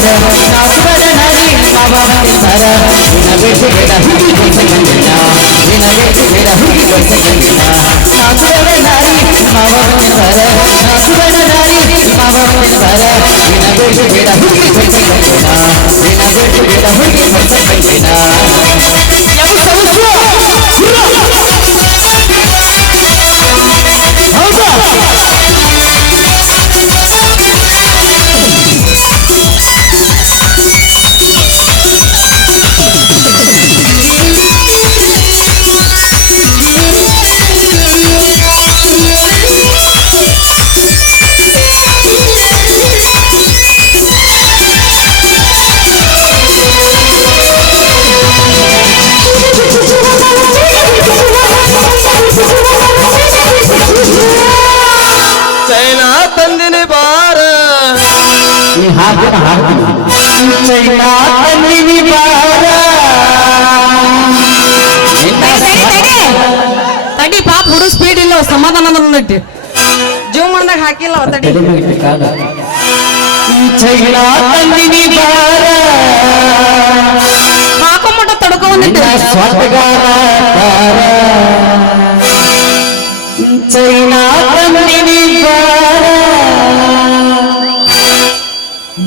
ನಾಸುಗಡ ನಾರಿ ಮಾವ ಬಂದಿದ್ದಾರ ನಿನ್ನ ಬೇಟೆ ಬೇಡ ಹುಡುಗಿ ಕೊಡ್ಸ ಕಂಡಿನ ನಿನ್ನ ಬೇಟೆ ಬೇಡ ಹುಡುಗಿ ಕೊಡ್ಸ ಕಂಡಿನ ನಾಸುಗಡ ನಾರಿ ಮಾವ ಬಂದಿದ್ದಾರ ನಾಸುಗಡ ನಾರಿ ಮಾವ ಬಂದಿದ್ದಾರ ನಿನ್ನ ಬೇಟೆ ಬೇಡ ಹುಡುಗಿ ಕೊಡ್ಸ ಕಂಡಿನ ನಿನ್ನ ಬೇಟೆ ಬೇಡ ಹುಡುಗಿ ಕೊಡ್ಸ ಕಂಡಿನ ಚೈನಾ ತಂದಿನಿ ಬಾರ ಚೈನಾ ತಂದಿನಿ ಬಾರ ತಡಿ ಪಾಪ ಹುಡುಗ ಸ್ಪೀಡ್ ಇಲ್ಲ ಸಮಾಧಾನ ಇಟ್ಟು ಜೂಮ್ ಮಾಡ್ದಾಗ ಹಾಕಿಲ್ಲ ತಡಿ ಚೈನಾ ತಂದಿನಿ ಬಾರ ಹಾಕೊಂಬಿಟ್ಟ ತಡ್ಕೊಂಡ್ ಸ್ವರ್ಗಾರ ಚೈನಾ ತಂದಿನಿ ಬಾರ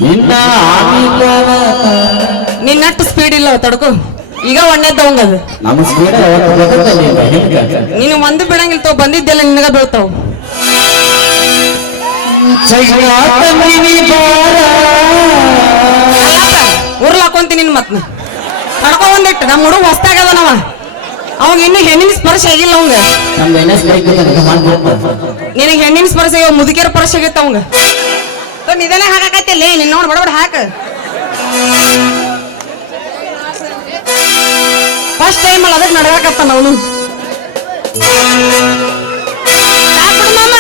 ನಿನ್ನ ನಿನ್ನಟ್ಟು ಸ್ಪೀಡ್ ಇಲ್ಲ ತಡ್ಕೊ ಈಗ ಒಣ್ಣೆದ್ದವಂಗದು ನಮ್ಮ ಸ್ಪೀಡ್ ನೀನು ಒಂದು ಬಿಡಂಗಿಲ್ಲ ತಾವ್ ಬಂದಿದ್ದೆಲ್ಲ ನಿನಗ ಬೀಳ್ತಾವ ಚೈನಾ ತಂದಿನಿ ಬಾರ ಉರ್ಲ್ ಹಾಕೊಂತೀನಿ ಮತ್ ತಡ್ಕೊ ಒಂದಿಟ್ಟು ನಮ್ಮ ಹುಡುಗ ಹೊಸ್ತಾಗದನವ ಅವಾಗ ಇನ್ನು ಹೆಣ್ಣಿನ ಸ್ಪರ್ಶ ಆಗಿಲ್ಲ ಅವಂಗ ನಿನಗೆ ಹೆಣ್ಣಿನ ಸ್ಪರ್ಶ ಆಗ್ಯಾವ ಮುದುಕಿಯರ ಸ್ಪರ್ಶ ಆಗೈತ ಅವಂಗ ನಿಧಾನ ಹಾಕಕತ್ತಿಲ್ಲ ನಿನ್ನ ನೋಡಿ ಬಡಬಡ ಹಾಕ ಫಸ್ಟ್ ಟೈಮ್ ಅಲ್ಲ ಅದಕ್ಕೆ ನಡ್ಯಾಕತ್ತಾನ ಅವನು ಮಾಮ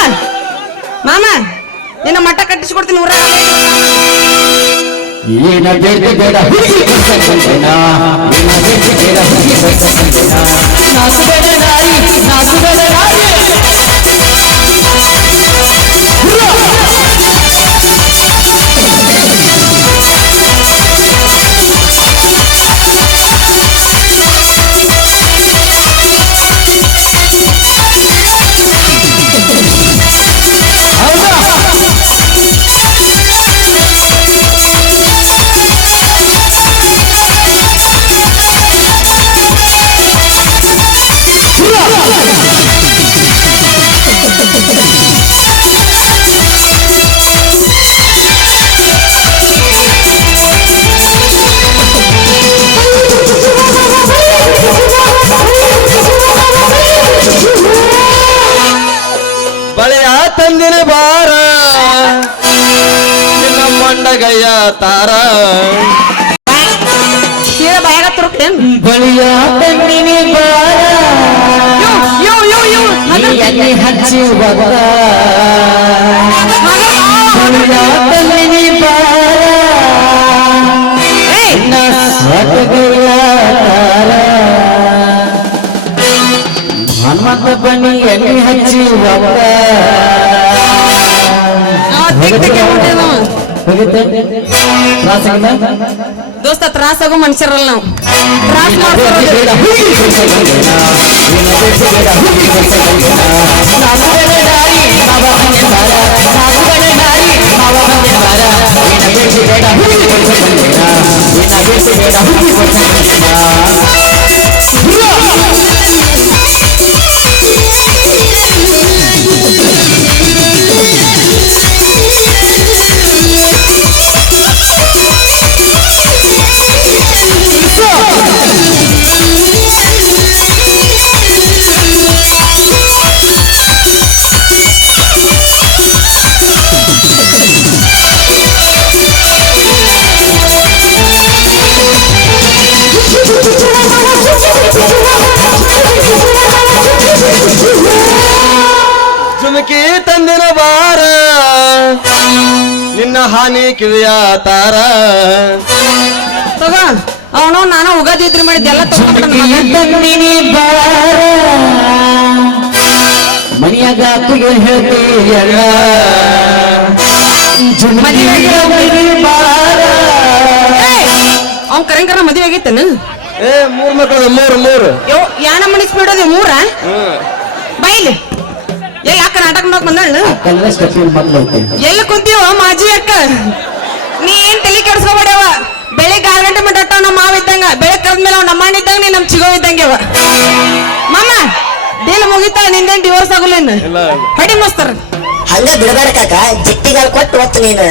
ಮಾಮ ನಿನ್ನ ಮಟ್ಟ ಕಟ್ಟಿಸ್ಕೊಡ್ತೀನಿ ಊರಾಗ ಏನ ಬೇಡ ಬೇಡ ಹುಡುಗಿ ಕೊಡ್ಸಕ್ಕಂತೇನ ಏನ ಬೇಡ ಬೇಡ ಹುಡುಗಿ ಕೊಡ್ಸಕ್ಕಂತೇನ ನಾಸುಗಡ ನಾರಿ ನಾಸುಗಡ ನಾರಿ ಬಳೆಯ ತಂದಿನ ಬಾರ ನಿನ್ನ ಮಂಡಗಯ್ಯ ತಾರ ಸೀರೆ ಬಾಯಾಗ ತುರುಕ್ತೇನ್ ಬಳಿಯ ತಂದಿನಿ ಬಾರ ಎಣ್ಣೆ ಹಚ್ಚಿ ಬತ್ತ ಬಳಿಯ ತಂದಿನಿ ಬಾರ ಸ್ವರ್ಗಯ್ಯ ತಾರ ಹನುಮಂತ ಬನ್ನಿ ಎಣ್ಣೆ ಹಚ್ಚಿ ಬತ್ತ ದೋಸ್ತ ತ್ರಾಸಾಗೋ ಮನುಷ್ಯರಲ್ಲ ನಾವು ತ್ರಾಸ್ ಜುಮಕಿ ತಂದಿನ ಬಾರ ನಿನ್ನ ಹಾನಿ ಕಿವಿಯ ತಾರ ತಗೋ ಅವನು ನಾನು ಉಗಾದಿ ಇದ್ರಿ ಮಾಡಿದ್ದೆಲ್ಲ ತಂದಿನಿ ಬಾರ ಮನೆಯಾಗ ಅತ್ತಿಗೆ ಹೇಳ್ತೀಯಲ್ಲ ಜುಮಕಿಗೆ ಬಾರ ತಂಗರ ಮದುವೆ ಆಗೈತೇನು ಏ 3 ಮಕ್ಕಳು 3 ಯೋ ಯಾ ನಮ್ಮನಿ ಸ್ಪೀಡ್ ಅದಿ ಮೂರ ಬೈಲಿ ಯಾಕ ನಾಟಕ ಮಾಡಕ್ ಬಂದಳ ಕನ್ನಡ ಸ್ಟೆಪ್ ಮಕ್ಕಳು ಐತೆ ಎಲ್ಲಿ ಕುಂತೀವ ಮಾಜಿ ಅಕ್ಕ ನೀ ಏನ್ ತಲೆ ಕೆಡ್ಸ್ಕೊಬೇಡವ ಬೆಳಿಗ್ಗೆ 6 ಗಂಟೆ ಮಟ್ಟ ನಮ್ಮ ಮಾವ ಇದ್ದಂಗ ಬೆಳಗ್ಗೆ ಕರೆದ್ಮೇಲೆ ಅವ್ನ ನಮ್ಮ ಅಣ್ಣ ಇದ್ದಂಗ ನೀ ನಮ್ ಚಿಗೋ ಇದ್ದಂಗೆ ಅವ ಮಾಮ ಡೀಲ್ ಮುಗಿತಾ ನಿಂದೇನ್ ಡಿವೋರ್ಸ್ ಆಗುಲ್ಲ ಇನ್ನು ಇಲ್ಲ ಹಡಿ ಮಸ್ತಾರ ಹಂಗ ಬಿಡಬೇಡ ಕಾಕ ಜಿಟ್ಟಿಗಾಲ್ ಕೊಟ್ಟು ಒತ್ತು ನೀನು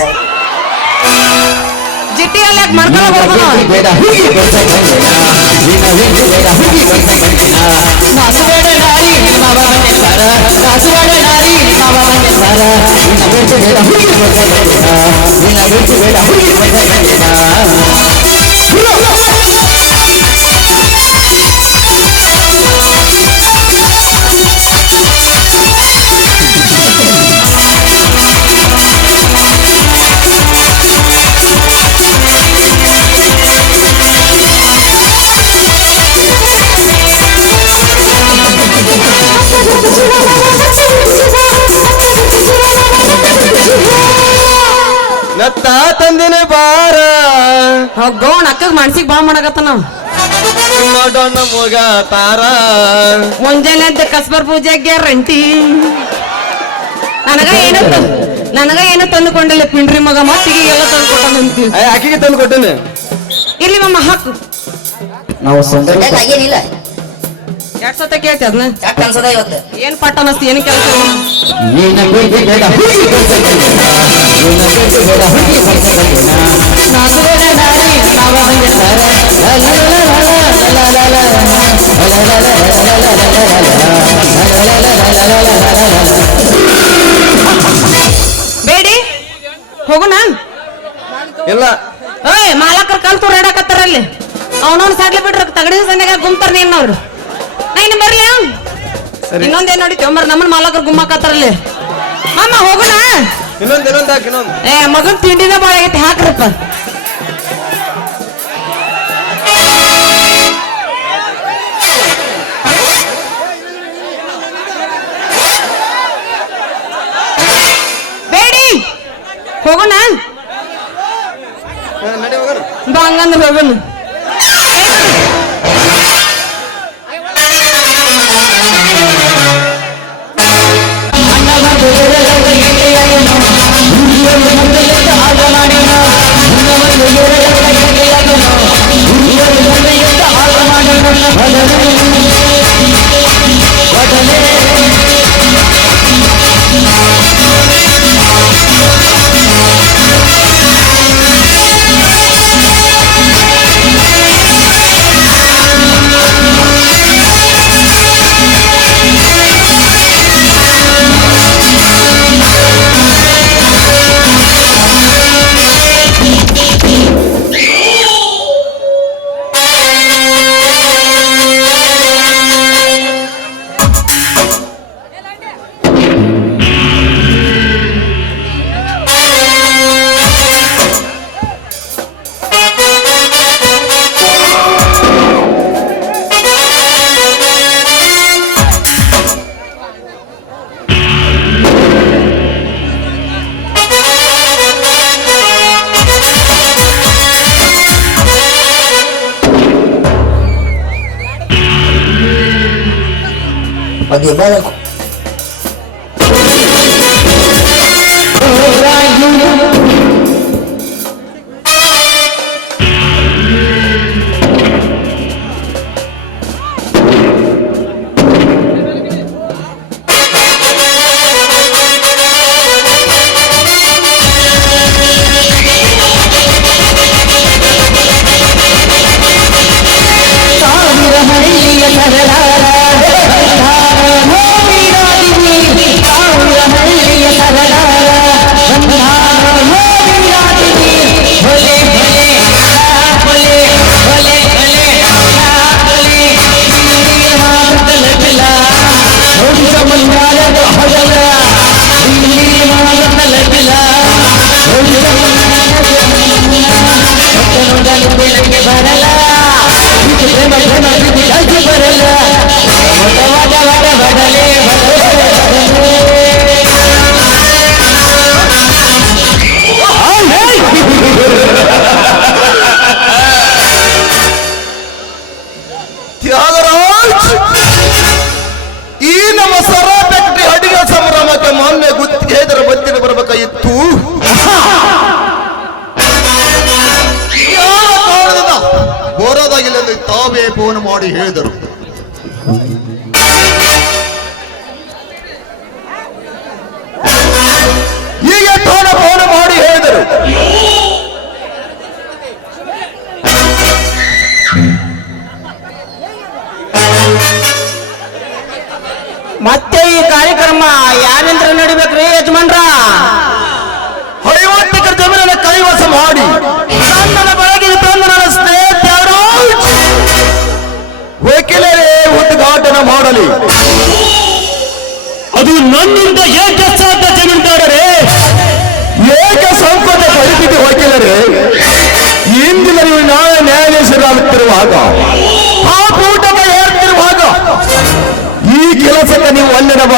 ಜಿಟ್ಟಿ ಅಲ್ಲಿ ಯಾಕೆ ಮಾಡ್ಕೊಂಡ ಬರ್ತಾನ ಬೇಡ ಹುಡುಗಿ ಕೊಡ್ಸ ಗಂಡಿನ ನಿನ್ನ ವೆಂಟು ಬೇಡ ಹುಡುಗಿ ಕೊಡ್ಸ ಗಂಡಿನ ನಾಸುಬೇಡ ನಾರಿ ಮಾವ ಬಂದಿರ್ತಾರ ನಾಸುಬೇಡ ನಾರಿ ಮಾವ ಬಂದಿರ್ತಾರ ನಿನ್ನ ವೆಂಟು ಬೇಡ ಹುಡುಗಿ ಕೊಡ್ಸ ಗಂಡಿನ ನಿನ್ನ ವೆಂಟು ಬೇಡ ಹುಡುಗಿ ಕೊಡ್ಸ ಗಂಡಿನ ನತ್ತ ತಂದಿನ ಬಾರ ಗೌಣ ಅಕ್ಕಗ್ ಮನ್ಸಿಗೆ ಬಾಳ್ ಮಾಡಕತ್ತ ನಾವ್ ನೋಡೋಣ ಮುಗ ತಾರ ಮುಂಜಾನೆ ಅಂತ ಕಸ್ಬರ್ ಪೂಜೆ ಗ್ಯಾರಂಟಿ ನನಗ ಏನು ತಂದುಕೊಂಡಿಲ್ಲ ಪಿಂಡ್ರಿ ಮಗ ಮತ್ತಿಗೆ ಎಲ್ಲ ತಂದು ಕೊಟ್ಟಂತಿ ಆಕಿಗೆ ತಂದು ಕೊಟ್ಟೇನೆ ಇಲ್ಲಿ ಮಮ್ಮ ಹಾಕು ನಾವು ಸುಂದರ ಏನಿಲ್ಲ 2 ಸತ ಕೇಳ್ತಿ ಅದನ್ನ ಚಟ್ ಅನ್ಸದ ಇವತ್ತು ಏನ್ ಪಾಠ ಅನ್ನಿಸ್ತಿ ಏನು ಕೆಲಸ ನಿನ್ನ ವೆಂಟು ಬೇಡ ಹುಡುಗಿ ಕೊಡ್ಸ ಗಂಡಿನ ನಿನ್ನ ವೆಂಟು ಬೇಡ ಹುಡುಗಿ ಕೊಡ್ಸ ಗಂಡಿನ ನಾಸುಬೇಡ ನಾರಿ ಮಾವ ಬಂದಿರ್ತಾರ ಬೇಡಿ ಹೋಗುಣ ಇಲ್ಲ ಓಯ್ ಮಾಲಕರ್ ಕಲ್ ತೋರಾಡಕತ್ತಾರ ಅಲ್ಲಿ ಅವನವ್ನ ಸಾಗ್ಲಿ ಬಿಟ್ರ ತಗಡಿ ಸಂದಾಗ ಗುಮ್ತಾರ ನೀನವ್ರು ನೈನ್ ಬರ್ಲಿ ಇನ್ನೊಂದೇನ್ ನೋಡಿ ತೊಂಬರ್ ನಮ್ಮನ್ ಮಾಲಕರು ಗುಮ್ಮಾಕತ್ತಾರಲ್ಲಿ ಮಾಮ ಹೋಗುಣ ಇನ್ನೊಂದು ಹಾಕಿ ಇನ್ನೊಂದು ಏ ಮಗನ್ ತಿಂಡಿನ ಬಾಳ ಆಗೈತಿ ಹಾಕ್ರಪ್ಪ ಬೇಡಿ ಹೋಗೋಣ ನಡಿ ಹೋಗೋಣ ಬಾ ಹಂಗಂದ್ರೆ ಹೋಗೋಣ Bagaimana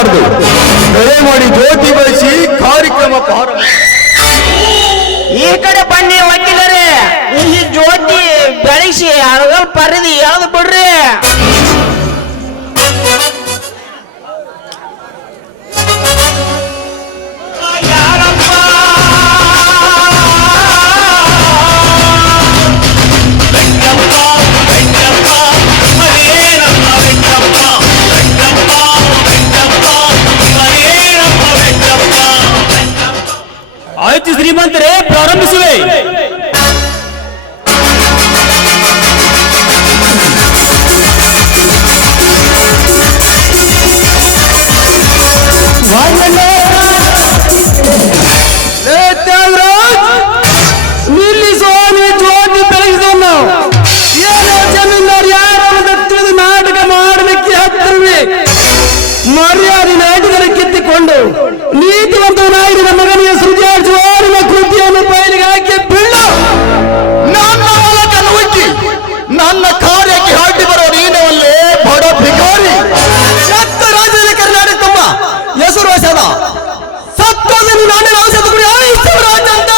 ಮಾಡಬಾರ್ದು. ದಯ ಮಾಡಿ ಜ್ಯೋತಿ ಬೆಳೆಸಿ ಕಾರ್ಯಕ್ರಮ ಪ್ರಾರಂಭ. ಈ ಕಡೆ ಬನ್ನಿ ವಕೀಲರೇ, ಈ ಜ್ಯೋತಿ ಬೆಳೆಸಿ ಅಳಗಲ್ ಪರಿಧಿ ಎಳೆದು ಬಿಡ್ರಿ. ಆಯ್ತು ಶ್ರೀಮಂತರೇ, ಪ್ರಾರಂಭಿಸುವೆ. ನಿಲ್ಲಿಸುವ ಜ್ಯೋತಿ ಬೆಳಗಿದ ನಾವು ಏನೋ ಜಮೀನ್ದಾರ್ ಯಾರು ತಿಳಿದು ನಾಟಕ ಮಾಡಲಿಕ್ಕೆ ಹತ್ತಿರವೇ ಮರ್ಯಾದೆ ನಾಟಕದ ಕಿತ್ತಿಕೊಂಡು ನೀತಿವಂತ ನಾಯಕನ ಮಗನಿಗೆ ಸೃಜಾಡಿಸುವ ಕೃತಿಯನ್ನು ಬಯಲಿಗೆ ಹಾಕಿ ಬೀಳು. ನನ್ನ ಹೊಲಕನ್ನು ಉಜ್ಜಿ ನನ್ನ ಕಾರ್ಯಕ್ಕೆ ಹಾಕಿ ಬರೋ ನೀನವಲ್ಲೇ ಬಡ ಭಿಕಾರಿ. ಸತ್ತ ರಾಜ್ಯದಲ್ಲಿ ಕರ್ನಾಟಕ ತುಂಬ ಹೆಸರುವಾಸದ ಸತ್ತೋದನ್ನು ನಾಣ್ಯದ ಔಷಧ ಕುಡಿ ಶಿವರಾಜ ಅಂತ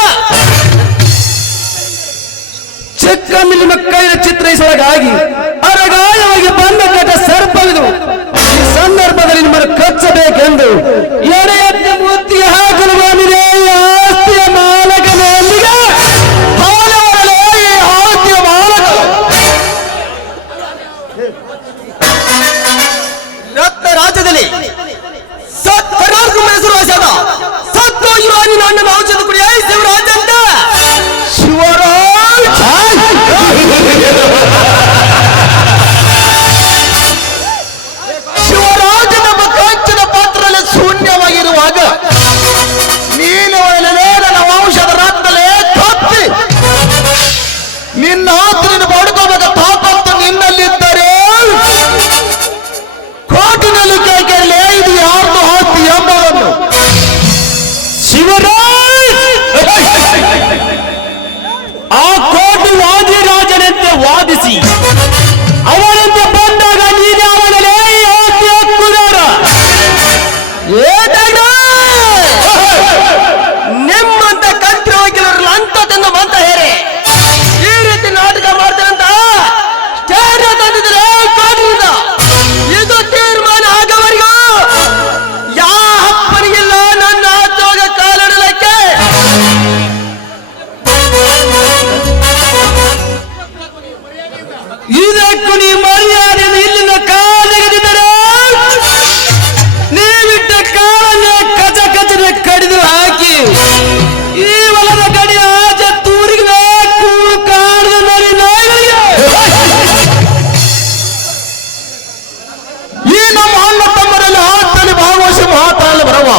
ಚಿಕ್ಕಂದಿನ ಕೈಯ ಚಿತ್ರೈಸೊಳಗಾಗಿ ಅರಗಾಯವಾಗಿ ಬಂದ ಕಟ ಸರ್ಪವಿದು. ಈ ಸಂದರ್ಭದಲ್ಲಿ ನಿಮ್ಮನ್ನು ಕಚ್ಚಬೇಕೆಂದು ಎಡೆಯತ್ತೆ ಮುತ್ತಿಗೆ ಹಾಕಲು ಬಂದಿದೆ ಈ ಆಸ್ತಿಯ ಮಾಲಕನೊಂದಿಗೆ ಹಾಲವರಲೇ ಈ ಆಸ್ತಿಯ ಮಾಲಕ. ರತ್ನ ರಾಜ್ಯದಲ್ಲಿ ಕರ್ನಾಟಕ ಹೆಸರುವಾಸದ ಸತ್ತೋಗಿರುವ ನನ್ನ ಔಷಧ ಕುಡಿ ಶಿವರಾಜ್ ಅಂತ. ಶಿವರಾಜ್ ಶಿವರಾಜನ ಕಾಂಚನ ಪಾತ್ರದಲ್ಲಿ ಶೂನ್ಯವಾಗಿರುವಾಗ ನೀನು ನನ್ನ ವಂಶದ ರಕ್ತಲೇ ಕತ್ತಿ ನಿನ್ನ ಆತ್ಮನ ಪಡ್ಕೋಬೇಕ ತಾಕತ್ತು ನಿನ್ನಲ್ಲಿದ್ದರೆ ಕೋಟಿನಲ್ಲಿ ಕೇಳಲೇ ಇದು ಯಾರ್ದು ಆಸ್ತಿ ಎಂಬುದನ್ನು. ಶಿವರಾಜ್ ಆ ಕೋಟಿ ವಾದಿರಾಜನಂತೆ ವಾದಿಸಿ ಅವನಂತೆ ಬಂದಾಗ ನೀನೇ ಅವನಲ್ಲೇ ಆಸ್ತಿ ಹಕ್ಕುದಾರ. ನಿಮ್ಮಂತ ಕಂತ್ರ ವಕೀಲರಲ್ಲ ಅಂತ ತಂದು ಬಂತ ಹೇರಿ ಈ ರೀತಿ ನಾಟಕ ಮಾಡ್ತಾರಂತ ಸ್ಟೇಟ್ ತಂದಿದ್ರೆ ಕೋಟಿನಿಂದ ಇದು ತೀರ್ಮಾನ ಆಗವರೆಗೂ ಯಾವ ಅಪ್ಪನಿಗಿಲ್ಲ ನನ್ನ ಆತ್ಮೋಗ ಕಾಲಿಡಲಿಕ್ಕೆ. ಇದಕ್ಕೂ ನೀ ಮರ್ಯಾದೆಯನ್ನು ಇಲ್ಲಿಂದ ಕಾಲೆಗೆದಿದ್ದರೆ ನೀವಿಟ್ಟ ಕಾಲನ್ನೇ ಕಚ ಕಚನೆ ಕಡಿದು ಹಾಕಿ ಈ ಹೊಲದ ಕಡೆ ಆಚೆ ತೂರಿಗೆ ಕೂಳು ಕಾಣದ ನರಿ ನಾಯಿಗಳಿಗೆ ಈ ನಮ್ಮ ಅಣ್ಣ ತಮ್ಮರಲ್ಲಿ ಆಟದಲ್ಲಿ ಭಾಗವಹಿಸಿ ಮಾತಾಡಲು ಬರವ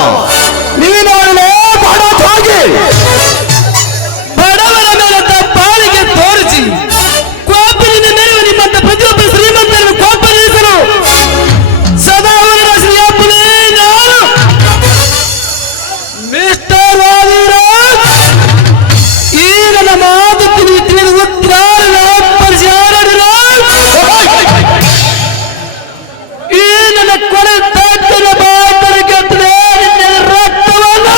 ನೀನಾಗಲೇ ಬಡ ಹೋಗಿ ಬಡವರ ಮೇಲೆ ತಪ್ಪಾಳಿಗೆ ತೋರಿಸಿ ಕೋಪದಿಂದ ನೆರವು ನಿಮ್ಮಂತ ಪ್ರತಿಯೊಬ್ಬ ಶ್ರೀಮಂತರನ್ನು ಕೋಪನಿಸಲು ಸದಾ ಅವರ ಶ್ರೀಯಪ್ಪನೇ ನಾನು ಮಿಸ್ಟರ್ ವಾದಿರಾಜ್. ಈ ನನ್ನ ಮಾತು ತಿಳಿದು ಉತ್ತರ ಈ ನನ್ನ ಕೊನೆ ತಾತನ ಬಾತನ ಕೆತ್ತನೆ ರಕ್ತವನ್ನು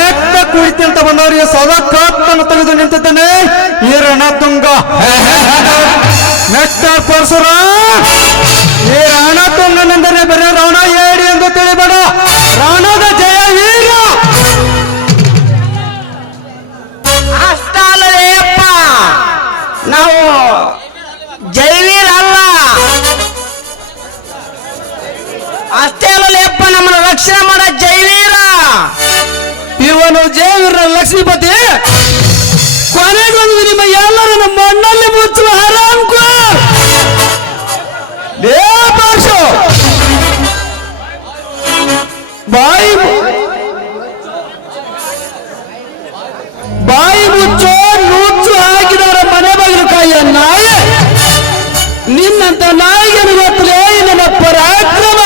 ರಕ್ತ ಕುಳಿತಂತ ಬಂದವರಿಗೆ ಸದಾ ಕಾತ್ಮನ್ನು ತೆಗೆದು ನಿಂತಿದ್ದೇನೆ ಈ ರಣತುಂಗ. ಮಿಸ್ಟರ್ ಪರಶುರಾಮ್, ಈ ರಣತುಂಗನೆಂದರೆ ಬರೀ ರಣ ಏಡಿ ಎಂದು ತಿಳಿಬೇಡ, ರಣದ ಜಯ ವೀರ. ಅಷ್ಟಲ್ಲದೆ ಅಪ್ಪ, ನಾವು ಜೈವೀರ್ ಅಲ್ಲ. ಅಷ್ಟೇ ಅಲ್ಲಲೇ ಅಪ್ಪ, ನಮ್ಮನ್ನು ರಕ್ಷಣೆ ಮಾಡ ಜೈವೀರ. ಇವನು ಜಯವೀರ ಲಕ್ಷ್ಮೀಪತಿ. ಕೊನೆಗೊಂದು ನಿಮ್ಮ ಎಲ್ಲರನ್ನ ಮಣ್ಣಲ್ಲಿ ಮುಚ್ಚುವ ಹರಾಮ್ ಖೋರ್. ಬಾಯಿ ಮುಚ್ಚೋ ನುಚ್ಚು ಹಾಕಿದವರ ಮನೆ ಬಾಗಿಲು ಕಾಯಿಯ ನಾಯಿ. ನಿನ್ನಂತ ನಾಯಿಗೆ ಗೊತ್ತಲೇ ನನ್ನ ಪರಾಕ್ರಮ.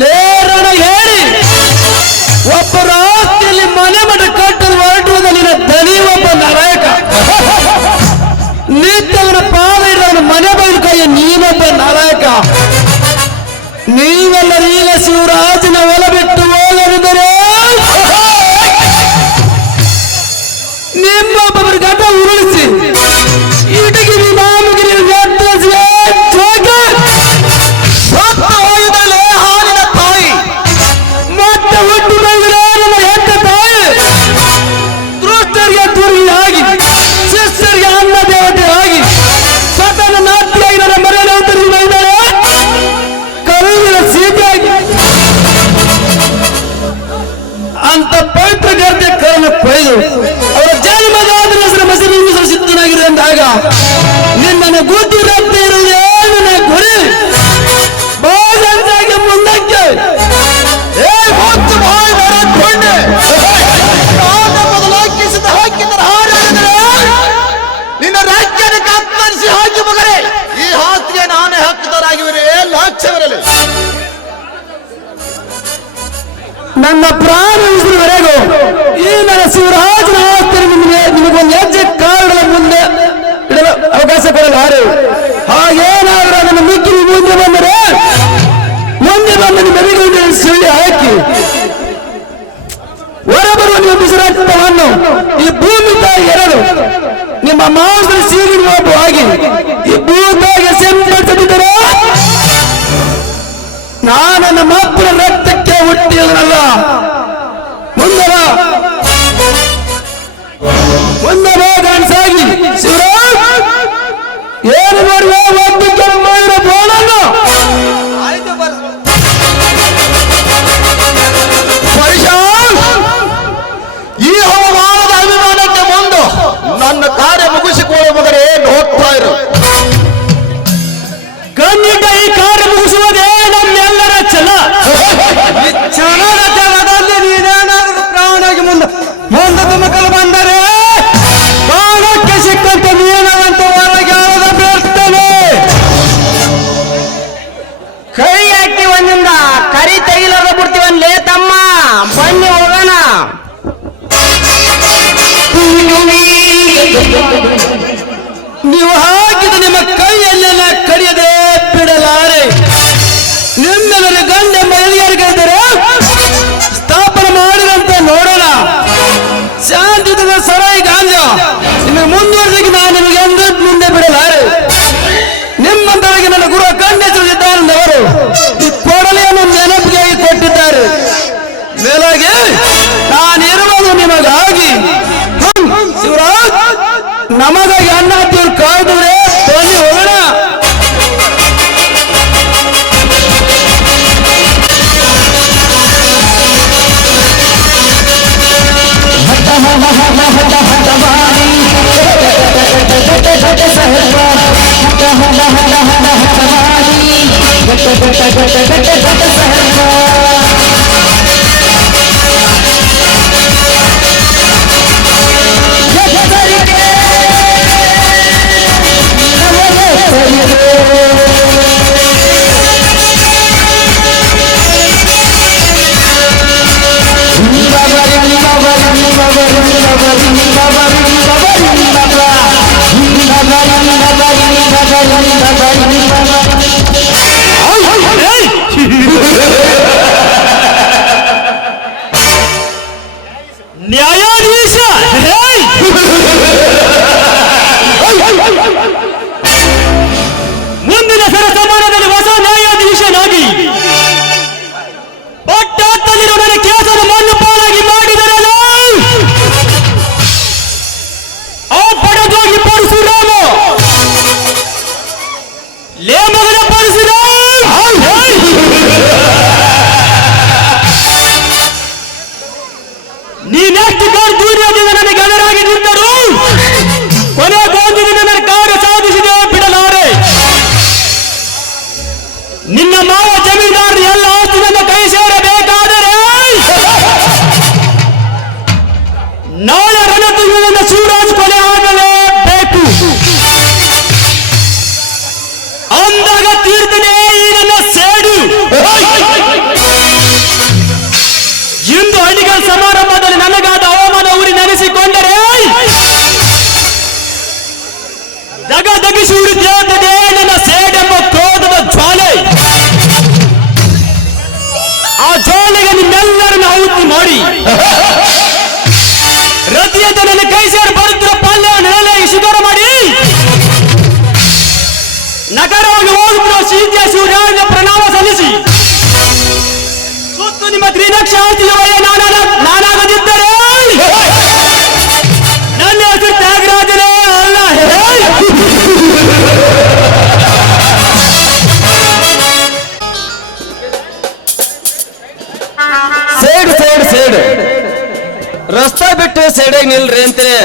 ಲೇರಣ ಹೇಳಿ ಒಬ್ಬರ ಆಸ್ತಿಯಲ್ಲಿ ಮನೆ ಮಠ ಕಟ್ಟಲು ಹೊರಟುವುದಲ್ಲಿನ ದನಿ ಒಬ್ಬ ನಾಯಕ. ನಿತ್ಯವನ ಪಾದ ಇಡವನ ಮನೆ ಬಾಗಿಲು ಕಾಯಿಯ ನೀನೊಬ್ಬ ನಾಯಕ. ನೀವೆಲ್ಲರೂ ಈಗ ಶಿವರಾಜನ ಹೊಲ ಬಿಟ್ಟು ಹೋಗಲಿದ್ದರೆ ನಿಮ್ಮೊಬ್ಬರ ಗತ ಉರುಳಿಸಿ ಇಟಗಿರಿ ನಾಮಗಿರಿ ಹೋಗಿದಳೆ ಹಾಲಿನ ತಾಯಿ ಮತ್ತೆ ಹುಟ್ಟು ಬಂದರೆ ನಮ್ಮ ಹೆತ್ತ ತಾಯಿ ದೃಷ್ಟರಿಗೆ ತುರಿಯಾಗಿ ಶಿಷ್ಯರಿಗೆ ಅನ್ನ ದೇವತೆ ಆಗಿ ಸ್ವತಃ ನಾಟ್ಯಾಗಿ ನನ್ನ ಮರೆಯಲು ಬಂದಳೆ ಕರುವಿನ ಸೀತೆಯಾಗಿ ಅಂತ ಪವಿತ್ರ ಗರ್ಭೆ ಕರನ್ನು ಕೊಯ್ದು ಅವರ ಜನ್ಮದಾದ ಹೆಸರು ಮಸೀದಿ ಸಿದ್ಧನಾಗಿರುವಂದಾಗ ನಿನ್ನನ್ನು ಗುದ್ದಿ ರಕ್ತ ಇರುವುದೇ ನನ್ನ ಗುರಿ ಬಾಜಂತಾಗಿ ಮುಂದಕ್ಕೆ ನಿನ್ನ ರಾಜ್ಯಕ್ಕೆ ಅಪ್ಪನಿಸಿ ಹಾಕಿ ಮಗರೇ ಈ ಆಸ್ತಿಗೆ ನಾನೇ ಹಕ್ಕುದಾರಾಗಿವರೇ ಲಾಕ್ಷ್ಯವಿರಲಿ ನನ್ನ ಪ್ರಾಣ ಉಸಿರುವರೆಗೂ ಈ ನನ್ನ ಶಿವರಾಜನ ಆಸ್ತಿ ನಿಮಗೊಂದು ಹೆಜ್ಜೆ ಕಾರಣದ ಮುಂದೆ ಇಡಲು ಅವಕಾಶ ಕೊಡಲಾರೆ ಹಾಗೇನಾದರೂ ಅದನ್ನು ಮಿಕ್ಕಿ ಮುಂದೆ ಬಂದರೆ ಮೆರುಗು ಸುಳ್ಳಿ ಹಾಕಿ ಹೊರಬರುವ ನಿಮ್ಮ ಬಿಸಿರಕ್ತವನ್ನು ಈ ಭೂಮಿ ತಾಯಿ ಎರಡು ನಿಮ್ಮ ಮಾಂಸದ ಸೀಗಿನ ಆಗಿ ಈ ಭೂತಾಯಿಗೆ ಸಿಂಪಡಿಸದಿದ್ದರೆ ನಾನು ನಮ್ಮ ಅಪ್ಪನ ರಕ್ತಕ್ಕೆ ಹುಟ್ಟಿದನಲ್ಲ ಮುಂದೆ ಗಣಸಾಗಿ ಶಿವರಾಜ್ ಏನು ಮಾಡುವ ಒಂದು ಕೆಮ್ಮೈರ ಬೋಳನ್ನು ಈ ಹವಾಮಾನದ ಅಭಿಮಾನಕ್ಕೆ ಮುಂದು ನನ್ನ ಕಾರ್ಯ ಮುಗಿಸಿಕೊಳ್ಳುವ ಮಗನೇ ನೋಡ್ತಾ ಇರು ಖಂಡಿತ ಈ ಕಾರ್ಯ ಮುಗಿಸುವುದೇ ನಮ್ಮೆಲ್ಲರ ಛಲ. ಛಲದ ಛಲದಲ್ಲಿ ನೀನೇನಾದರೂ ಪ್ರಾಣವಾಗಿ ಮುಂದೆ ತುಮಕಲು ಬಂದರೆ ಪ್ರಾಣಕ್ಕೆ ಸಿಕ್ಕಂತ ನೀನವಂತ ಹೊರಗೆ ಬೀಳ್ತೇನೆ. ಕೈ ಹಾಕಿ ಒಂದಿಂದ ಕರಿ ತೆಗಿಲಾರ್ದ ಬಿಡ್ತೀವನ್ಲೇ ತಮ್ಮ ಬನ್ನಿ ಹೋಗೋಣ ನೀವು ಹಾಕಿದ ನಿಮ್ಮ ಕೈಯಲ್ಲೆಲ್ಲ ಕಡಿಯದೆ ಬಿಡಲಾರೆ. ನಿಮ್ಮೆಲ್ಲರ ಗಂಡ ಮಹಿಳೆಯರಿಗಿದ್ದರೆ ಸ್ಥಾಪನೆ ಮಾಡಿದಂತೆ ನೋಡೋಣ. ಶಾಂತಿದ ಸರಾಯಿ ಗಾಂಜ ನಿಮಗೆ ಮುಂದುವರೆಸಿ ನಾನು ನಿಮಗೆ ಎಂದು ಮುಂದೆ ಬಿಡಲಾರೆ. ನಿಮ್ಮಂತವರಿಗೆ ನನ್ನ ಗುರು ಖಂಡಿಸಿದ್ದಾರೆಂದವರು ಈ ಕೊಡಲೆಯನ್ನು ನೆನಪಿಗಾಗಿ ಕೊಟ್ಟಿದ್ದಾರೆ. ಮೇಲಾಗಿ ನಾನಿರುವುದು ನಿಮಗಾಗಿ. ಶಿವರಾಜ್ ನಮಗಾಗಿ ಅನ್ನ ಹಾಕಿದ್ರು ಕಾಯ್ದ್ರೆ ಬನ್ನಿ ಹೋಗೋಣ. ನ್ಯಾಯಾಧೀಶ ಮುಂದಿನ ಸರಸಮಾನದಲ್ಲಿ ಹೊಸ ನ್ಯಾಯಾಧೀಶನಾಗಿ ಪಟ್ಟಾತ್ತಲಿರುವ ನನ್ನ ಕೆಲಸದ ಮಣ್ಣುಪಾಲಾಗಿ ಮಾಡಿದರಲ್ಲ ಆ ಪಡಜೋಗಿ ಪರಶುರಾಮ ಲೇ ಮಗನ ಪರಶುರಾಮ ನೀನೆಷ್ಟು ದೂರದಿಂದ ನನಗೆ ಎದುರಾಗಿ ನಿಂತರು ಕೊನೆಗೊಂದು ದಿನ ನನ್ನ ಕಾರ್ಯ ಸಾಧಿಸಿದೆ ಬಿಡಲಾರೆ. ನಿನ್ನ ಮಾವ ಜಮೀನ್ದಾರರು ಎಲ್ಲ ಆಸ್ತಿ ನನ್ನ ಕೈ ಸೇರಬೇಕಾದರೆ ನಾಳೆ ರಣತುಂಗದಿಂದ ಶಿವರಾಜ್ ಕೊಲೆ ಆಗಲೇಬೇಕು. ಅಂದಾಗ ತೀರ್ಥನೇ ಈ ನನ್ನ ಸೇಡು. ಇಂದು ಹಳ್ಳಿಗಳ ಸಮಾರಂಭದಲ್ಲಿ ನನಗಾದ ಅವಮಾನ ಊರಿ ನೆನೆಸಿಕೊಂಡರೆ ದಗದಗಿಸಿ ಉರಿಯುತ್ತದೆ ನನ್ನ ಸೇಡೆಂಬ ಕ್ರೋಧದ ಜ್ವಾಲೆ. ಜೋಲಿಗೆ ನಿಮ್ಮೆಲ್ಲರನ್ನು ಆಹುತಿ ಮಾಡಿ ರತಿಯಂತೆ ನನ್ನ ಕೈ ಸೇರಿ ಬರುತ್ತಿರುವ ಪಾಲ್ಯ ನೆಲೆಯಾಗಿ ಶಿಖರ ಮಾಡಿ ನಗರವಾಗಿ ಹೋಗುತ್ತಿರುವ ಸೀತೆಯ ಶಿವರಾಜ ಪ್ರಣಾಮ ಸಲ್ಲಿಸಿ ಸುತ್ತು ನಿಮ್ಮ ತ್ರಿನಕ್ಷಾರ್ತಿಯ ನಾನಾಗದಿದ್ದರೆ ನನ್ನ ಹೆಸರು ತ್ಯಾಗರಾಜನೇ ಅಲ್ಲ. ಸೈಡ್ ರಸ್ತಾ ಬಿಟ್ಟು ಸೈಡಾಗಿ ನಿಲ್ರಿ ಅಂತೀನಿ.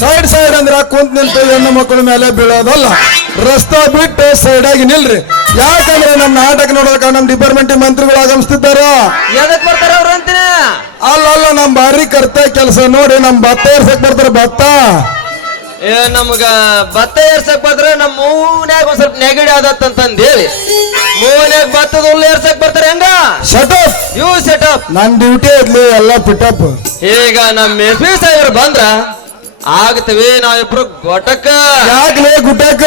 ಸೈಡ್ ಅಂದ್ರೆ ಕುಂತ್ ನಿಂತು ಹೆಣ್ಣು ಮಕ್ಕಳ ಮೇಲೆ ಬೀಳೋದಲ್ಲ. ರಸ್ತಾ ಬಿಟ್ಟು ಸೈಡ್ ಆಗಿ ನಿಲ್ರಿ. ಯಾಕಂದ್ರೆ ನಮ್ಮ ನಾಟಕ ನೋಡೋಕ ನಮ್ಮ ಡಿಪಾರ್ಟ್ಮೆಂಟ್ ಮಂತ್ರಿಗಳು ಆಗಮಿಸ್ತಿದ್ದಾರ. ಎದಕ್ ಬರ್ತಾರ ಅವ್ರು ಅಂತೀನಿ. ಅಲ್ಲ ನಮ್ ಬಾರಿ ಕರ್ತ ಕೆಲಸ ನೋಡಿ ನಮ್ ಭತ್ತ ಏರ್ಸಕ್ ಬರ್ತಾರ. ಭತ್ತ ನಮ್ಗ ಭತ್ತ ಏರ್ಸಕ್ ಬಂದ್ರೆ ನಮ್ಮ ಮೂನ್ಯಾಗ ಒಂದ್ ಸ್ವಲ್ಪ ನೆಗಡಿ ಆದತ್ತಂತಂದ್ ಹೇಳಿ ಮೂನ್ಯಾಗ ಭತ್ತದ ಹುಲ್ಲು ಏರ್ಸಕ್ ಬರ್ತಾರೆ. ಹೆಂಗ ಶಟಪ್ ಯು ಸೆಟಪ್. ನನ್ ಡ್ಯೂಟಿ ಇದ್ಲಿ ಎಲ್ಲ ಪಿಟಪ್. ಈಗ ನಮ್ಮ ಎಸ್.ಪಿ. ಸಾಹೇಬ್ರು ಬಂದ್ರ ಆಗ್ತವಿ ನಾವಿಬ್ರು ಗೊಟಕ. ಯಾಕಲೇ ಗುಟಕ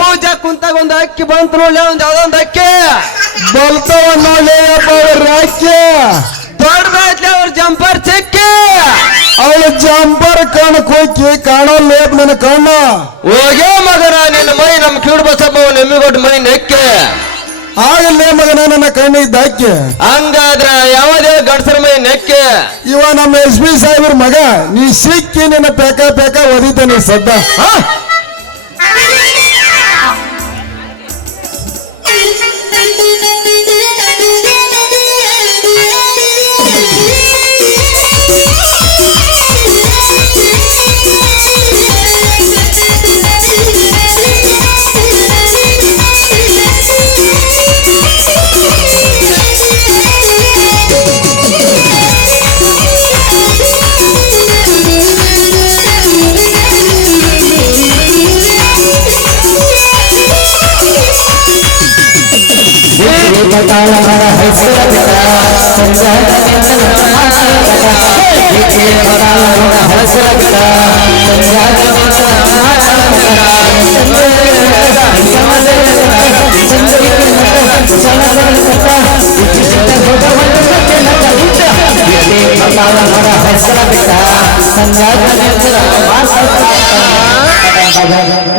ಪೂಜ ಕುಂತಾಗ ಒಂದ್ ಅಕ್ಕಿ ಬಂತು ನೋಡಿ, ಒಂದ್ ಯಾವ್ದೋ ಒಂದ್ ಅಕ್ಕಿ ಬಲ್ತವ ನೋಡಿ ರಾಕ್ಯ ದೊಡ್ಡದಾಯ್ತ್ಲಿ ಅವ್ರ ಜಂಪರ್ ಚೆಕ್ಕಿ. ಅವಳ ಜಂಪರ್ ಕಣಕ್ ಹೋಗಿ ಕಾಣಲ್ಲ ನನ್ನ ಕಣ್ಣ. ಹೋಗೇ ಮಗನ ನಿನ್ನ ಮೈ ನಮ್ ಕಿವಿಡ್ ಬಸಪ್ಪ ನೆಮ್ಮಿಗೊಟ್ಟು ಮೈ ನೆಕ್ಕೆ ಆಗಲ್ಲೇ ಮಗನ ನನ್ನ ಕಣ್ಣಿದ್ದ ಹಾಕಿ. ಹಂಗಾದ್ರ ಯಾವುದೇ ಗಂಡಸರ ಮೈ ನೆಕ್ಕೆ. ಇವ ನಮ್ಮ ಎಸ್.ಪಿ. ಸಾಹೇಬ್ರ ಮಗ. ನೀ ಸಿಕ್ಕಿ ನಿನ್ನ ಪೇಕ ಒದಿತಾನೆ ಸದ್ದ.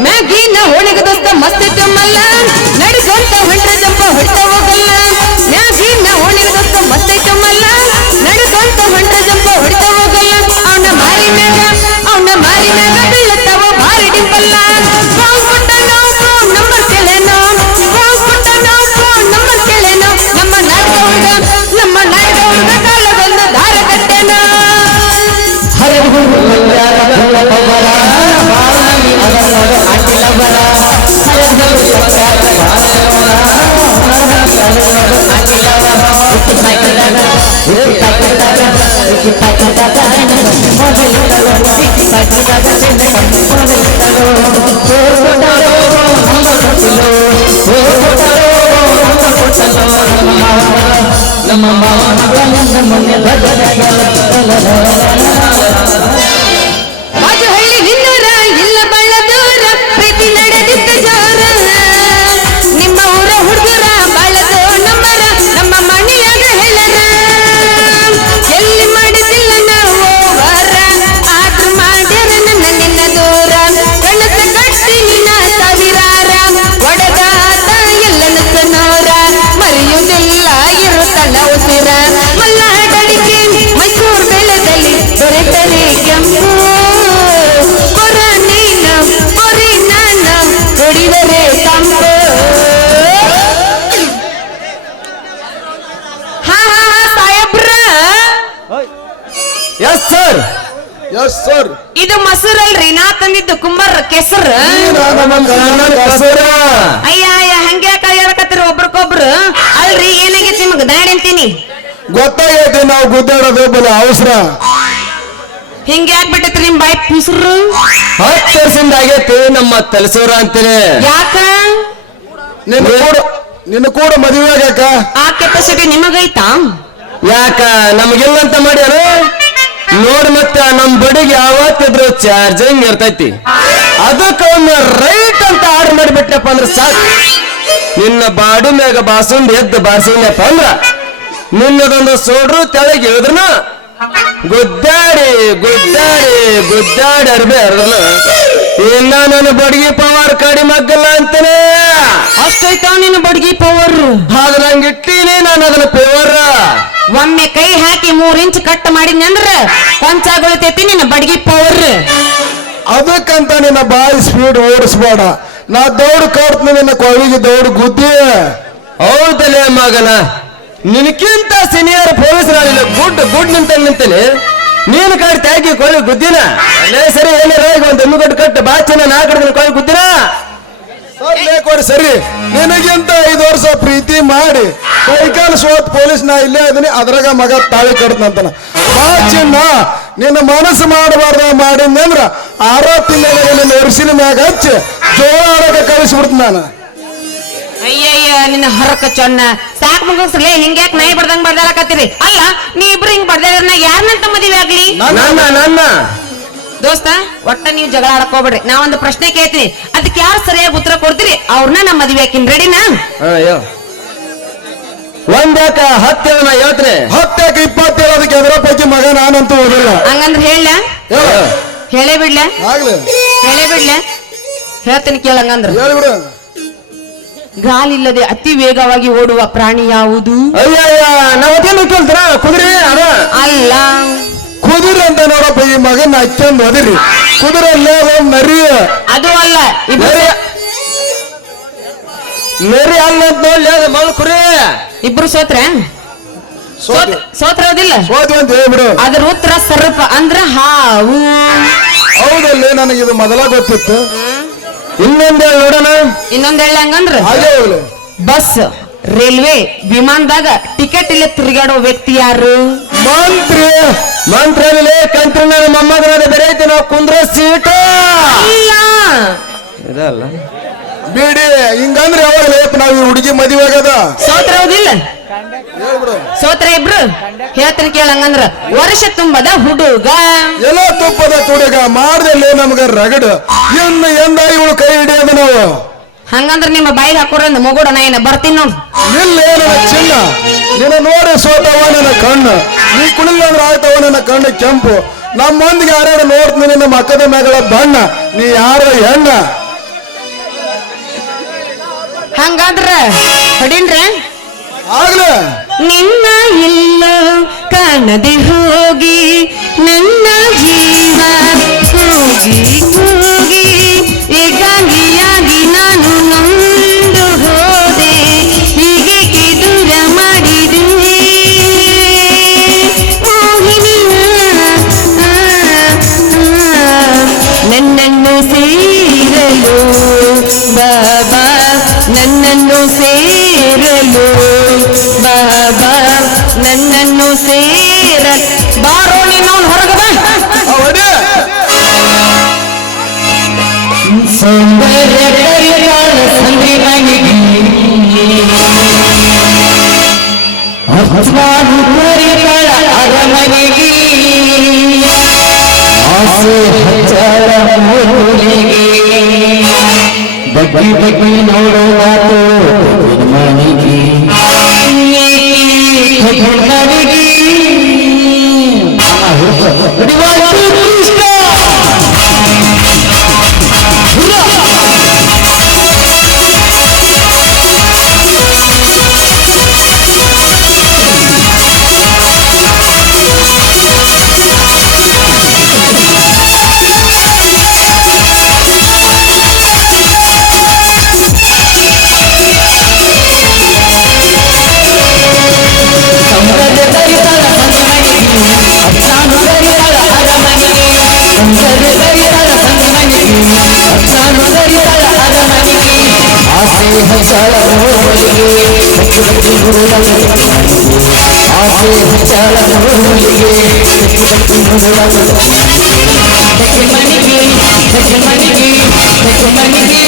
ಮ್ಯಾಗಿನ ಹೋಳಿಗೆ ದೋಸ್ತ ಮಸ್ತ್ ಜಮ್ಮಲ್ಲ ನಡ್ಕೊಂತ ಹೊಂಟ್ರ ಜಂಪ ಹೊಡ್ತ ಹೋಗಲ್ಲ. ಮ್ಯಾಗಿನ ಹೋಳಿಗೆ ದೋಸ್ತ ಮಸ್ತ್ ಜಮ್ಮಲ್ಲ ನಡ್ಕೊಂತ ಹೊಂಟ್ರ ಜಂಪ ಹೊಡ್ತ ಹೋಗಲ್ಲ. ಅವನ ಮಾರಿ ಮ್ಯಾಗ ಬೀಳತ್ತವ ಭಾರಿ ಡಿಂಪಲ್ಲ. ನಂಬರ್ ಕೇಳೇನೋ ನಮ್ಮ ನಾಟಕ ಹುಡುಗ ಕಾಲಗೊಂದು ದಾರ ಕಟ್ಟೇನೋ. ಬಾಜುಹಳ್ಳಿ ನಿನ್ನೂರ ಇಲ್ಲ ಬಳ್ಳ ದೂರ ಪ್ರೀತಿ ನಡೆದಿದ್ದ ಜೋರ. ನಿಮ್ಮ ಊರ ಹುಡುಗರ ಬಾಳದು ನಂಬರ ನಮ್ಮ ಮಣಿಯಾಗ ಹೇಳರ. ಎಲ್ಲಿ ಮಾಡಿದಿಲ್ಲ ನಾವು ವರ ಆದ್ರೂ ಮಾಡ್ಯಾರ ನನ್ನ ನಿನ್ನ ದೂರ. ಕಣಸ ಕಟ್ಟಿ ನಿನ್ನ ಸಾವಿರಾರ ಒಡಗಾತ ಎಲ್ಲ ನೂರ. ಮರೆಯುವುದಿಲ್ಲ ಇರುತ್ತಲ್ಲ ಉಸಿರ. ಮಲ್ಲಾಡಳಿಕೆ ಮೈಸೂರು ಬೆಳೆದಲ್ಲಿ ದೊರೆತರೆ ಕೆಂಪು. ಕೊರಿ ನಾನ ಹೊಡಿದರೆ ತಂಪು. ಸಾಯಬ್ರ ಎಸ್ ಸರ್. ಇದು ಮಸೂರಲ್ರಿ, ನಾ ತಂದಿದ್ದು ಕುಂಬಾರ ಕೆಸರು. ಅಯ್ಯ ಹಂಗ್ಯಾಕ ಹೇಳಕತ್ತೀರ ಒಬ್ರಕೊಬ್ರು? ಅಲ್ರಿ ಏನಾಗೈತಿ ನಿಮಗ ದಾಡಿ ಅಂತೀನಿ. ಗೊತ್ತಾಗೈತಿ ನಾವು ಗುದ್ದಾಡೋದು ಬಲ ಅವಸರ. ಹಿಂಗೆ ಆಗ್ಬಿಟ್ಟೈತ್ರಿ ನಿಮ್ ಬಾಯ್ ಪುಸ್ರು. 10 ವರ್ಷದಿಂದ ಆಗೈತಿ ನಮ್ಮ ತಲಸೂರ ಅಂತೀನಿ. ಯಾಕ ನಿನ್ನ ಕೂಡ ಮದುವೆ ಆಗ್ಯಾಕ ಆ ಕೆಪಾಸಿಟಿ ನಿಮಗೈತಾ? ಯಾಕ ನಮಗಿಲ್ಲಂತ ಮಾಡ್ಯಾರ ನೋಡ್. ಮತ್ತೆ ನಮ್ ಬಡಿಗೆ ಯಾವತ್ತಿದ್ರು ಚಾರ್ಜಿಂಗ್ ಇರ್ತೈತಿ. ಅದಕ್ಕೆ ಒಮ್ಮೆ ರೈಟ್ ಅಂತ ಆರ್ಡರ್ ಮಾಡಿಬಿಟ್ಟಪ್ಪ ಅಂದ್ರೆ ಸಾಕು ನಿನ್ನ ಬಾಡು ಮ್ಯಾಗ ಬಾಸುಂಡ್ ಎದ್ದು ಬಾರ್ಸಿನಪ್ಪ ಅಂದ್ರ ನಿನ್ನದೊಂದು ಸೋಡ್ರು ತೆಳಗೆ ಇಳಿದ್ರನ ಗುದ್ದಾಡಿ ಗುದ್ದಾಡಿ ಗುದ್ದಾಡಿ ಅರ್ಬೆ ಅರ್ದನ ಇನ್ನ ನನ್ನ ಬಡ್ಗಿ ಪವರ್ ಕಡಿಮೆ ಆಗಲ್ಲ ಅಂತಾನೆ. ಅಷ್ಟೈತಾವ ನಿನ್ನ ಬಡ್ಗಿ ಪವರ್. ಹಾಗ ನಂಗೆ ಇಟ್ಟೀನಿ ನಾನು ಅದನ್ನ ಪವರ್. ಒಮ್ಮೆ ಕೈ ಹಾಕಿ 3 ಇಂಚ್ ಕಟ್ ಮಾಡಿದ್ನಿ ಅಂದ್ರ ಕೊಂಚಾಗೊಳಿತೈತಿ ನಿನ್ನ ಬಡ್ಗಿ ಪವರ್. ಅದಕ್ಕಂತ ನಿನ್ನ ಬಾಯಿ ಸ್ಪೀಡ್ ಓಡಿಸ್ಬೇಡ. ನಾ ದೌಡ್ ಕಾಡ್ತೀನಿ, ನಿನ್ನ ಕೊಳವಿಗೆ ದೌಡ್ ಗುದ್ದಿ. ಹೌದಲೇ ಮಗನ, ನಿನಕ್ಕಿಂತ ಸೀನಿಯರ್ ಪೊಲೀಸರಾಗಿಲ್ಲ ಗುಡ್ ನಿಂತೇನೆ ನೀನು ಕಾಡ್ತಿ ಹಾಕಿ ಕೊಳಿ ಗುದ್ದಿನ. ಅಲ್ಲೇ ಸರಿ ಏನಾರ ಒಂದು ಎಮ್ಮುಗಟ್ಟು ಕಟ್ಟು ಬಾಚಿನ ನಾ ಕಡೆ ಕೊಳಿ ಗುದ್ದಿನ. ಕೊಡಿ ಸರಿ, ನಿನಗಿಂತ 5 ವರ್ಷ ಪ್ರೀತಿ ಮಾಡಿ ಕೈಕಾಲು ಸೋತ್ ಪೊಲೀಸ್ ನಾ ಇಲ್ಲೇ ಇದೀನಿ, ಅದ್ರಾಗ ಮಗ ತಾಳಿ ಕಡ್ತಂತಾನ. ಬಾ ಚಿನ್ನ, ನಿನ್ನ ಮನಸ್ಸು ಮಾಡಬಾರ್ದ ಮಾಡಿದ್ನಿ ಅಂದ್ರ 6 ತಿಂಗಳ ನಿನ್ನ ಎರ್ಸಿನ ಮ್ಯಾಗ ಹಚ್ಚಿ ಜೋಳ ಆಡಕ ಕಳಿಸ್ಬಿಡ್ತೀನಿ ನಾನು. ಅಯ್ಯಯ್ಯ ನಿನ್ನ ಹರಕ ಚೊನ್ನ ಸಾಕ್ ಮುಗಿಸ್ರಲೇ. ಹಿಂಗ್ಯಾಕ್ ನಾಯಿ ಬಡ್ದಂಗ್ ಬಡ್ದಾಡಕತ್ತೀರಿ? ಅಲ್ಲ ನೀ ಇಬ್ರು ಹಿಂಗ್ ಬಡ್ದಾಡ್ರ ಯಾರನ್ನಂತ ಮದುವೆ ಆಗ್ಲಿ? ನನ್ನ ದೋಸ್ತ, ಒಟ್ಟ ನೀವು ಜಗಳ ಆಡಕ್ ಹೋಗ್ಬೇಡ್ರಿ. ನಾ ಒಂದು ಪ್ರಶ್ನೆ ಕೇಳ್ತೀನಿ, ಅದಕ್ಕೆ ಯಾರು ಸರಿಯಾಗಿ ಉತ್ತರ ಕೊಡ್ತೀರಿ ಅವ್ರನ್ನ ನಾ ಮದುವೆ ಹಾಕಿನ್. ರೆಡಿನಾ? ಒಂದ್ಯಾಕ 10 ನಾ ಹೇಳ್ತೀನಿ. 10 20 ಅದಕ್ಕೆ ಎದರ ಪೈಕಿ ಮಗ ನಾನಂತೂ ಓದಿಲ್ಲ. ಹಂಗಂದ್ರ ಹೇಳ ಹೇಳೇ ಬಿಡ್ಲ ಆಗ್ಲಿ ಹೇಳೇ ಬಿಡ್ಲ ಹೇಳ್ತೀನಿ ಕೇಳಂಗಂದ್ರ. ಹೇಳ್ಬಿಡು. ಗಾಲಿಲ್ಲದೆ ಅತಿ ವೇಗವಾಗಿ ಓಡುವ ಪ್ರಾಣಿ ಯಾವುದು? ಅಯ್ಯಯ್ಯ ನಾವ್ ಅದೇನು ಕೇಳ್ತಾರ ಕುದುರೆ ಅದ ಅಲ್ಲ. ಕುದುರೆ ಅಂತ ನೋಡಪ್ಪ, ಈ ಮಗನ ಅಕ್ಕಂದು ಅದಿರಿ. ಕುದುರೆ ನರಿ ಅದು ಅಲ್ಲ. ಮೇರಿ ಅಲ್ಲ ಅಂತ ನೋಡ್ಲಿ, ಅದು ಮಲ್ ಕುರಿ. ಇಬ್ರು ಸೋತ್ರ ಸೋತ್ರದಿಲ್ಲ. ಸೋತು ಅಂತ ಹೇಳ್ಬಿಡು. ಅದ್ರ ಉತ್ತರ ಸರ್ಪ ಅಂದ್ರ ಹಾವು. ಹೌದಲ್ಲಿ ನನಗಿದು ಮೊದಲ ಗೊತ್ತಿತ್ತು. ಇನ್ನೊಂದ್ ನೋಡೋಣ. ಇನ್ನೊಂದ್ ಹೇಳ ಹಂಗಂದ್ರ ಹಾಗೆ ಹೋಗ್ಲಿ. ಬಸ್, ರೈಲ್ವೆ, ವಿಮಾನದಾಗ ಟಿಕೆಟ್ ಇಲ್ಲೇ ತಿರುಗಾಡೋ ವ್ಯಕ್ತಿ ಯಾರು? ಮಂತ್ರಿ. ಮಂತ್ರಲ್ಲಿ ಕಂತ್ರಿ ನನ್ನ ಮೊಮ್ಮಗನಾದ ಬೇರೆ ಐತಿ, ನಾವು ಕುಂದ್ರ ಸೀಟ ಇಲ್ಲ. ಇದಲ್ಲ ಬಿಡಿ, ಹಿಂಗಂದ್ರೆ ಯಾವಾಗ ಲೇಪ್ ನಾವು ಈ ಹುಡುಗಿ ಮದುವೆ ಆಗದ. ಸೋತ್ರ ಹೌದಿಲ್ಲ? ಹೇಳ್ಬಿಡು. ಸೋತ್ರ ಇಬ್ರು ಹೇಳ್ತೀನಿ ಕೇಳಂಗಂದ್ರ ವರ್ಷ ತುಂಬದ ಹುಡುಗ. ಎಲ್ಲ ತುಪ್ಪದ ತುಡುಗ ಮಾಡ್ದಲ್ಲಿ ನಮ್ಗ ರಗಡ. ಇನ್ನು ಎಂದ ಇವಳು ಕೈ ಹಿಡಿಯೋದು ನಾವು. ಹಂಗಂದ್ರ ನಿಮ್ಮ ಬಾಯಿಗೆ ಹಾಕೋರಂದ ಮಗುಡನ ಏನ ಬರ್ತೀನಿ ನೋಡ್. ನಿಲ್ಲ ನನ್ನ ಚಿನ್ನ, ನಿನ್ನ ನೋಡಿ ಸೋತವ ನನ್ನ ಕಣ್ಣು. ನೀ ಕುಣಿಲ್ಲ ಅಂದ್ರೆ ಆಯ್ತವ ನನ್ನ ಕಣ್ಣು ಕೆಂಪು. ನಮ್ಮ ಮಂದಿಗೆ ಯಾರ್ಯಾರು ನೋಡ್ತೀನಿ ನಿನ್ನ ಮಕ್ಕದ ಮ್ಯಾಗಳ ಬಣ್ಣ. ನೀ ಯಾರ ಹೆಣ್ಣ? ಹಂಗಾದ್ರ ಹೊಡಿನ್ರಿ. ಆಗ್ಲೇ ನಿನ್ನ ಇಲ್ಲ ಕಾಣದೆ ಹೋಗಿ ನನ್ನ ಜೀವ ಹೋಗಿ ಹೋಗಿ ಏಕಾಂಗಿಯಾಗಿ ನಾನು ನೊಂದು ಹೋದೆ. ಹೀಗೆ ದೂರ ಮಾಡಿದೆ ನನ್ನನ್ನು ಸೇರಲು ಬಾಬಾ, ನನ್ನನ್ನು ಸೇರಲು ಬಾಬಾ, ನನ್ನನ್ನು ಸೇರ ಬಾರೋ ನೀನು ಹೊರಗೆ ಬಾ. ಅವಡಿ ಸೌಂದರ್ಯ ಕರಿಗಾಳ ಸಂಗ್ರಿಮನಿಗೆ ಅರ್ಥವಾದ ಕರಿಗಾಳ ಅರಮನೆಗೆ ಆಸೆ ಹಚ್ಚಳ ಮೂಲಿಗೆ ಬಗ್ಗಿ ಬಗ್ಗಿ ನೋಡೋ ಮಾತು ಮನೆಗೆ ಆಸೆ ಹಚ್ಚಳ ಮೂಲಿಗೆ ಆಸೆ ಹಚ್ಚಳ ಮೂಲಿಗೆ ಮನಿಗೆ ಮನಿಗೆ